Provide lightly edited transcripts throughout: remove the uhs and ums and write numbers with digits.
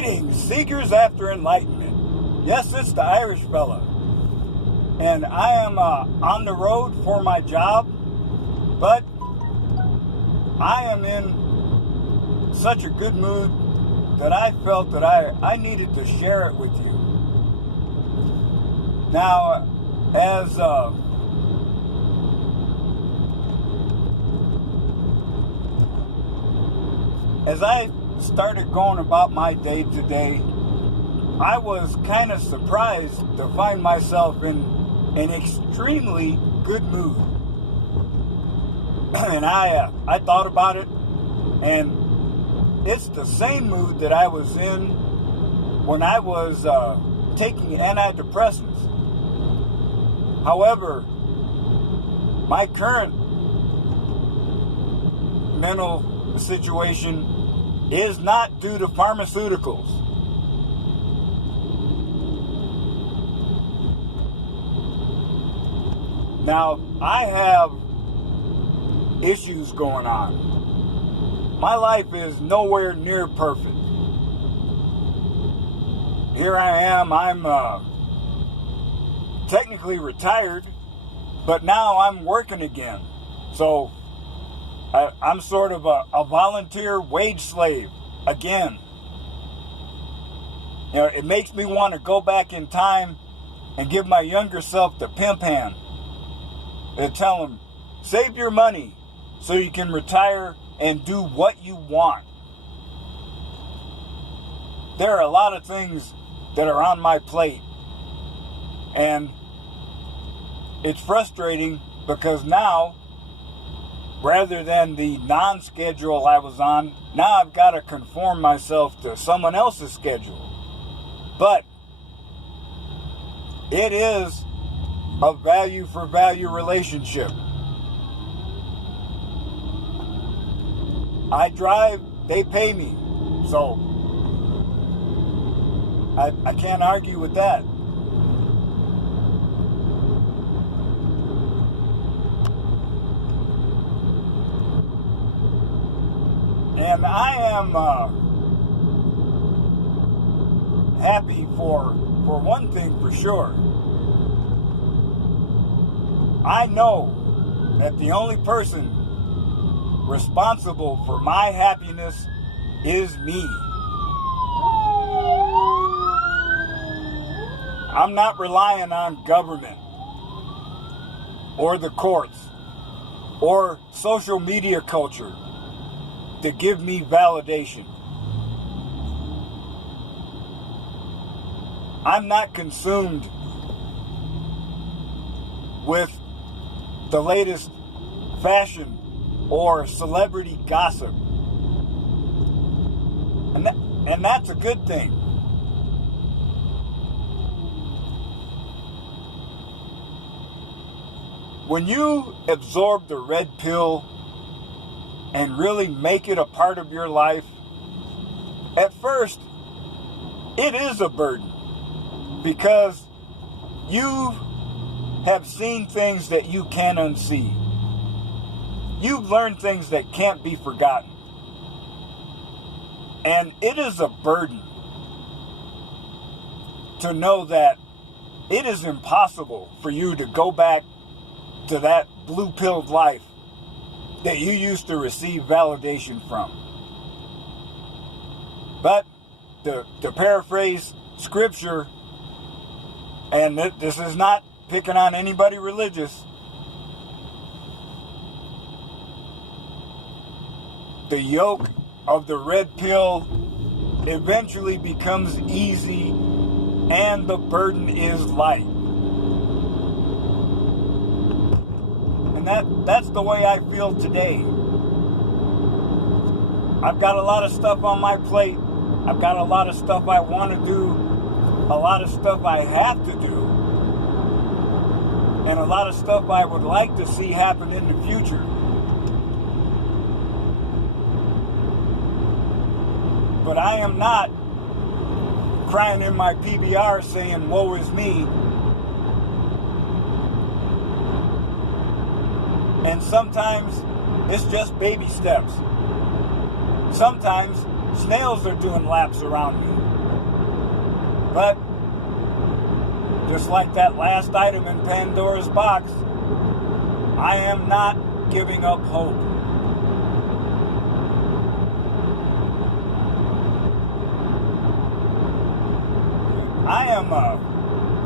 Greetings, seekers after enlightenment. Yes, it's the Irish fella. And I am on the road for my job, but I am in such a good mood that I felt that I needed to share it with you. Now, as I started going about my day today, I was kind of surprised to find myself in an extremely good mood. And I thought about it, and it's the same mood that I was in when I was taking antidepressants. However, my current mental situation is not due to pharmaceuticals. Now, I have issues going on. My life is nowhere near perfect. Here I am, I'm technically retired, but now I'm working again. So, I'm sort of a volunteer wage slave again. You know, it makes me want to go back in time and give my younger self the pimp hand and tell him, save your money so you can retire and do what you want. There are a lot of things that are on my plate, and it's frustrating because now, rather than the non-schedule I was on, now I've got to conform myself to someone else's schedule. But it is a value for value relationship. I drive, they pay me. So I can't argue with that. And I am happy for one thing for sure. I know that the only person responsible for my happiness is me. I'm not relying on government or the courts or social media culture to give me validation. I'm not consumed with the latest fashion or celebrity gossip. And that's a good thing. When you absorb the red pill and really make it a part of your life, at first, it is a burden because you have seen things that you can't unsee. You've learned things that can't be forgotten. And it is a burden to know that it is impossible for you to go back to that blue-pilled life that you used to receive validation from. But to paraphrase scripture, and this is not picking on anybody religious, the yoke of the red pill eventually becomes easy and the burden is light. And that's the way I feel today. I've got a lot of stuff on my plate. I've got a lot of stuff I want to do, a lot of stuff I have to do, and a lot of stuff I would like to see happen in the future. But I am not crying in my PBR saying, woe is me. And sometimes it's just baby steps. Sometimes snails are doing laps around me. But just like that last item in Pandora's box, I am not giving up hope.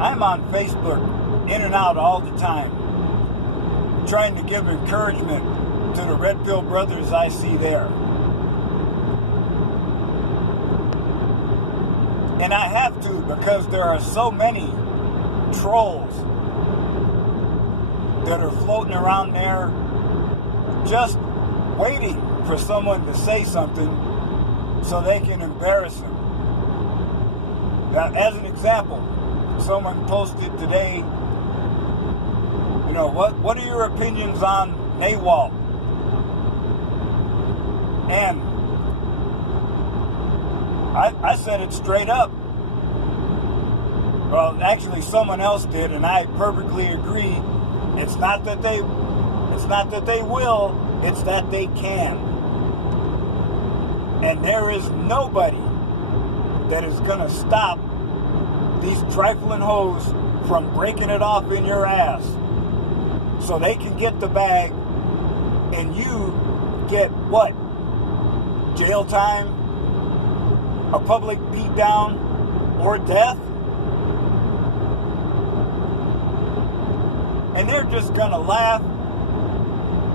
I'm on Facebook, in and out all the time, trying to give encouragement to the Red Pill brothers I see there. And I have to, because there are so many trolls that are floating around there just waiting for someone to say something so they can embarrass them. Now, as an example, someone posted today, what are your opinions on NAWAL? And I said it straight up. Well, actually someone else did, and I perfectly agree. It's not that they will, it's that they can. And there is nobody that is going to stop these trifling hoes from breaking it off in your ass so they can get the bag and you get what? Jail time, a public beatdown, or death? And they're just going to laugh,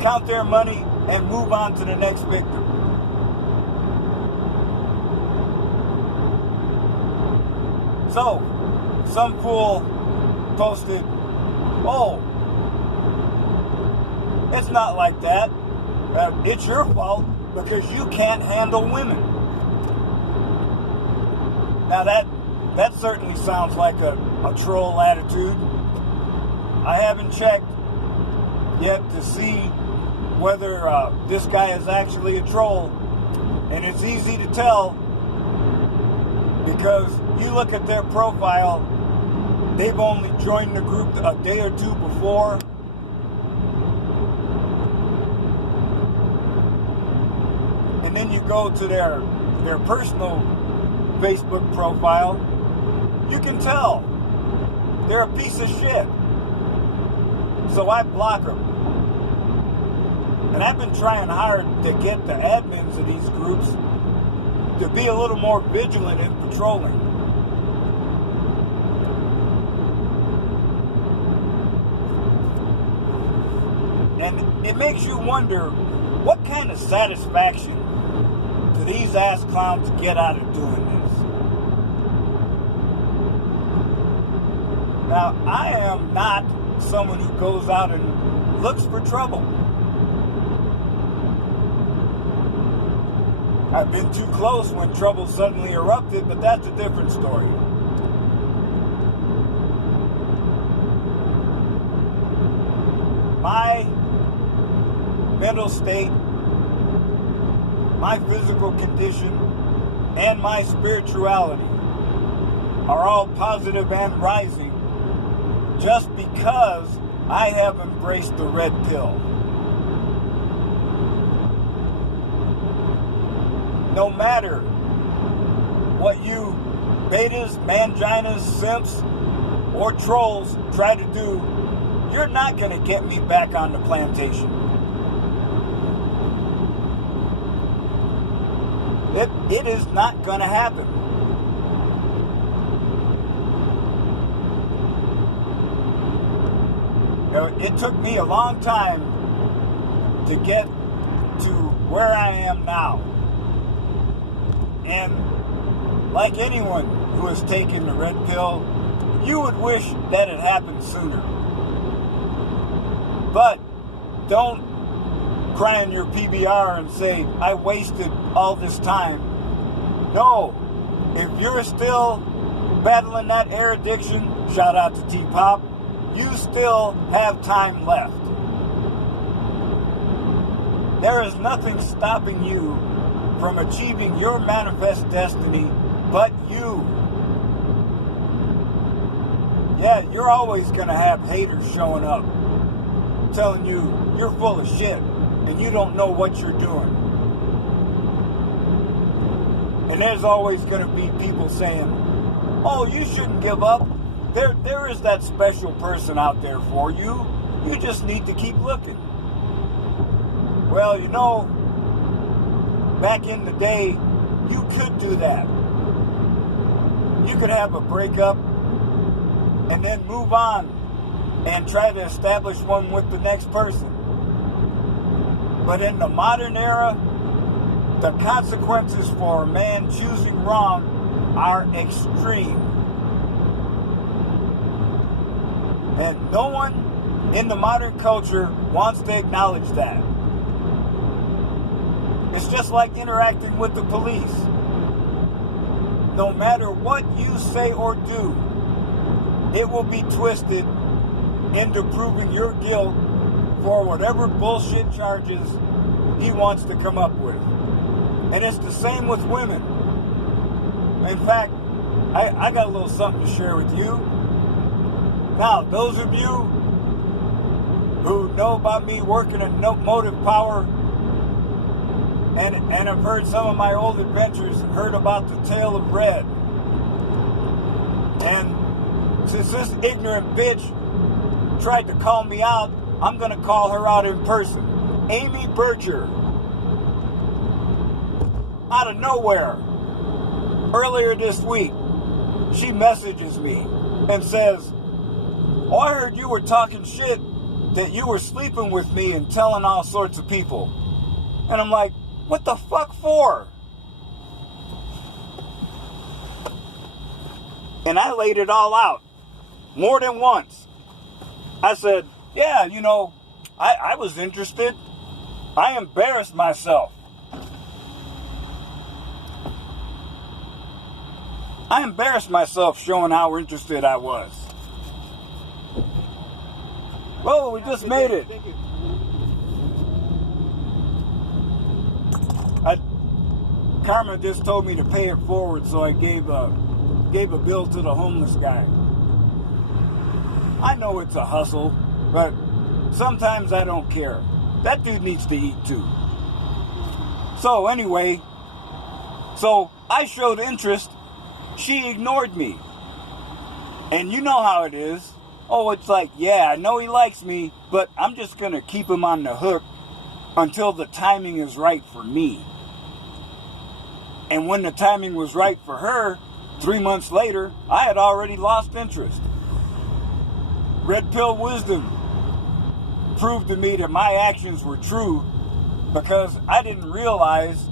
count their money, and move on to the next victim. So, some fool posted, oh, it's not like that. It's your fault because you can't handle women. Now that certainly sounds like a troll attitude. I haven't checked yet to see whether this guy is actually a troll. And it's easy to tell because you look at their profile, they've only joined the group a day or two before. And then you go to their personal Facebook profile, you can tell they're a piece of shit. So I block them. And I've been trying hard to get the admins of these groups to be a little more vigilant in patrolling. And it makes you wonder, what kind of satisfaction do these ass clowns get out of doing this? Now, I am not someone who goes out and looks for trouble. I've been too close when trouble suddenly erupted, but that's a different story. My mental state, my physical condition, and my spirituality are all positive and rising just because I have embraced the red pill. No matter what you betas, manginas, simps, or trolls try to do, you're not going to get me back on the plantation. It is not going to happen. It took me a long time to get to where I am now. And like anyone who has taken the red pill, you would wish that it happened sooner. But don't cry in your PBR and say, I wasted all this time. No, if you're still battling that air addiction, shout out to T-Pop, you still have time left. There is nothing stopping you from achieving your manifest destiny but you. Yeah, you're always going to have haters showing up telling you you're full of shit and you don't know what you're doing. And there's always going to be people saying, Oh, you shouldn't give up. There is that special person out there for you. You just need to keep looking. Well, you know, back in the day, you could do that. You could have a breakup and then move on and try to establish one with the next person. But in the modern era, the consequences for a man choosing wrong are extreme. And no one in the modern culture wants to acknowledge that. It's just like interacting with the police. No matter what you say or do, it will be twisted into proving your guilt for whatever bullshit charges he wants to come up with. And it's the same with women. In fact, I got a little something to share with you. Now, those of you who know about me working at Motive Power and have heard some of my old adventures and heard about the tale of Red. And since this ignorant bitch tried to call me out, I'm going to call her out in person. Amy Berger. Out of nowhere, earlier this week, she messages me and says, "Oh, I heard you were talking shit that you were sleeping with me and telling all sorts of people." And I'm like, what the fuck for? And I laid it all out more than once. I said, yeah, you know, I was interested. I embarrassed myself. I embarrassed myself showing how interested I was. Well, we just made it. Thank you. Karma just told me to pay it forward, so I gave a bill to the homeless guy. I know it's a hustle, but sometimes I don't care. That dude needs to eat too. So anyway, so I showed interest. She ignored me. And you know how it is. Oh, it's like, yeah, I know he likes me, but I'm just going to keep him on the hook until the timing is right for me. And when the timing was right for her, 3 months later, I had already lost interest. Red pill wisdom proved to me that my actions were true because I didn't realize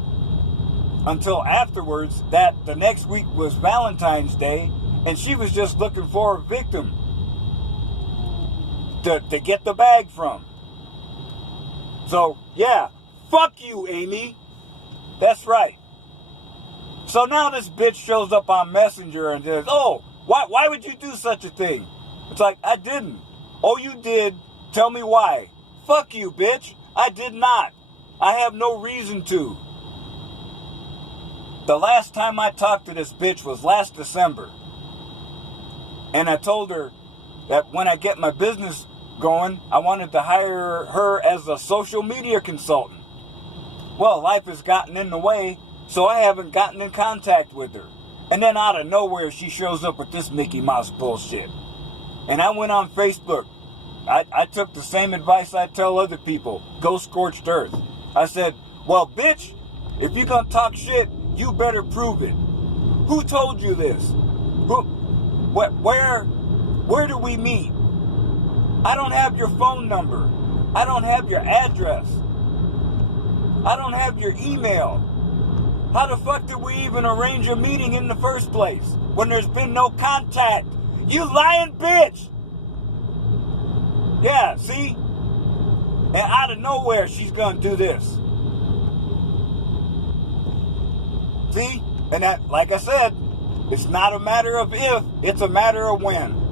until afterwards that the next week was Valentine's Day and she was just looking for a victim to get the bag from. So, yeah, fuck you, Amy. That's right. So now this bitch shows up on Messenger and says, oh, why would you do such a thing? It's like, I didn't. Oh, you did. Tell me why. Fuck you, bitch. I did not. I have no reason to. The last time I talked to this bitch was last December. And I told her that when I get my business going, I wanted to hire her as a social media consultant. Well, life has gotten in the way, so I haven't gotten in contact with her. And then out of nowhere, she shows up with this Mickey Mouse bullshit. And I went on Facebook. I took the same advice I tell other people. Go scorched earth. I said, well, bitch, if you're going to talk shit, you better prove it. Who told you this? Where do we meet? I don't have your phone number. I don't have your address. I don't have your email. How the fuck did we even arrange a meeting in the first place when there's been no contact? You lying bitch! Yeah, see? And out of nowhere, she's gonna do this. See? And that, like I said, it's not a matter of if, it's a matter of when.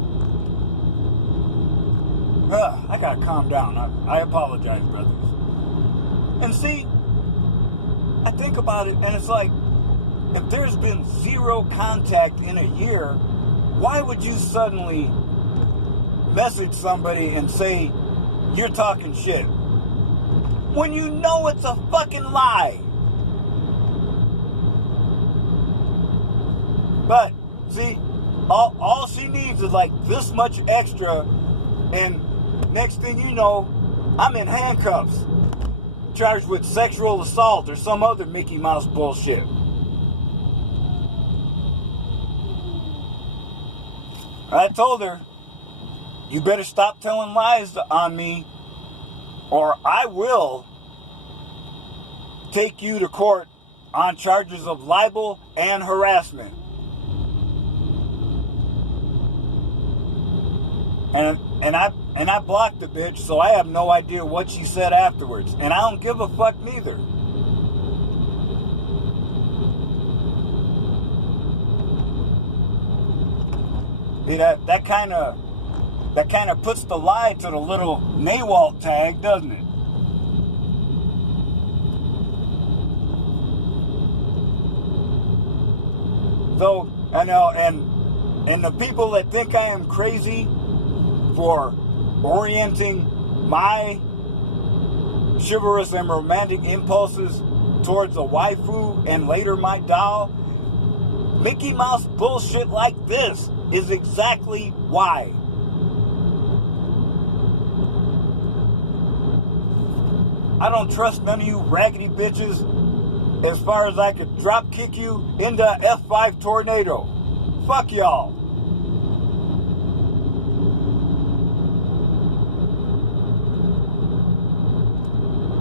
I gotta calm down. I apologize, brothers. And see, I think about it, and it's like, if there's been zero contact in a year, why would you suddenly message somebody and say, you're talking shit? When you know it's a fucking lie. But, see, All she needs is like this much extra, and next thing you know, I'm in handcuffs, charged with sexual assault or some other Mickey Mouse bullshit. I told her, you better stop telling lies on me, or I will take you to court on charges of libel and harassment. And I blocked the bitch, so I have no idea what she said afterwards. And I don't give a fuck neither. See, that kind of puts the lie to the little NAWALT tag, doesn't it? So I know, and the people that think I am crazy for orienting my chivalrous and romantic impulses towards a waifu and later my doll, Mickey Mouse bullshit like this is exactly why. I don't trust none of you raggedy bitches as far as I could drop kick you into a F5 tornado. Fuck y'all.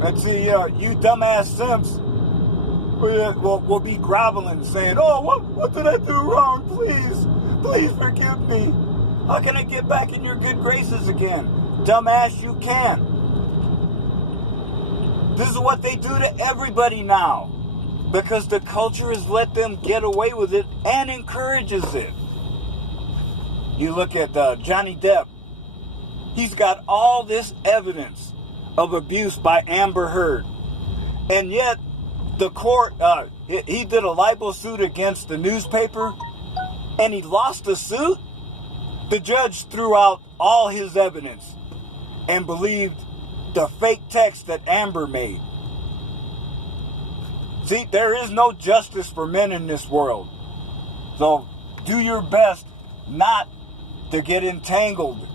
Let's see, you dumbass simps will be groveling, saying, oh, what did I do wrong? Please forgive me. How can I get back in your good graces again? Dumbass, you can. This is what they do to everybody now, because the culture has let them get away with it and encourages it. You look at Johnny Depp. He's got all this evidence of abuse by Amber Heard. And yet, the court, he did a libel suit against the newspaper, and he lost the suit. The judge threw out all his evidence and believed the fake text that Amber made. See, there is no justice for men in this world. So, do your best not to get entangled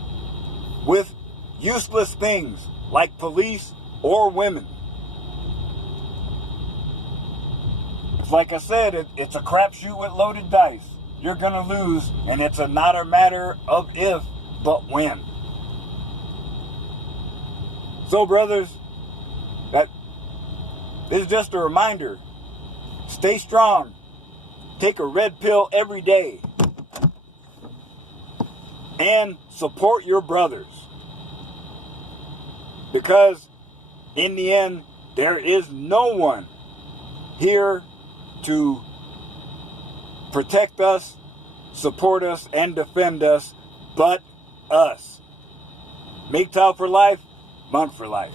with useless things like police or women. Like I said, it's a crapshoot with loaded dice. You're gonna lose, and it's not a matter of if, but when. So, brothers, that is just a reminder. Stay strong. Take a red pill every day. And support your brothers. Because in the end, there is no one here to protect us, support us, and defend us but us. MGTOW for life, Monk for life.